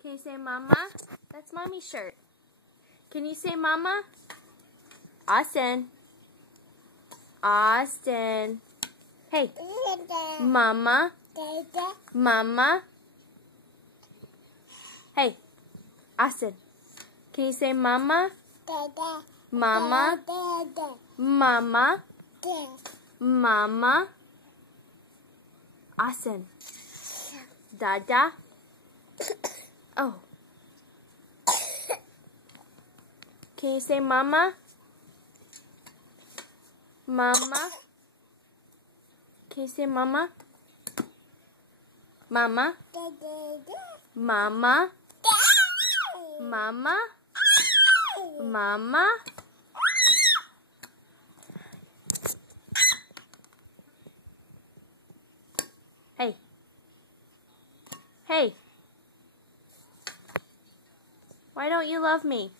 Can you say mama? That's mommy's shirt. Can you say mama? Austin. Austin. Hey. Mama. Mama. Hey. Austin. Can you say mama? Mama. Mama. Mama. Austin. Dada. Oh. Can you say mama? Mama? Can you say mama? Mama? Mama? Mama? Mama? Hey. Hey. Why don't you love me?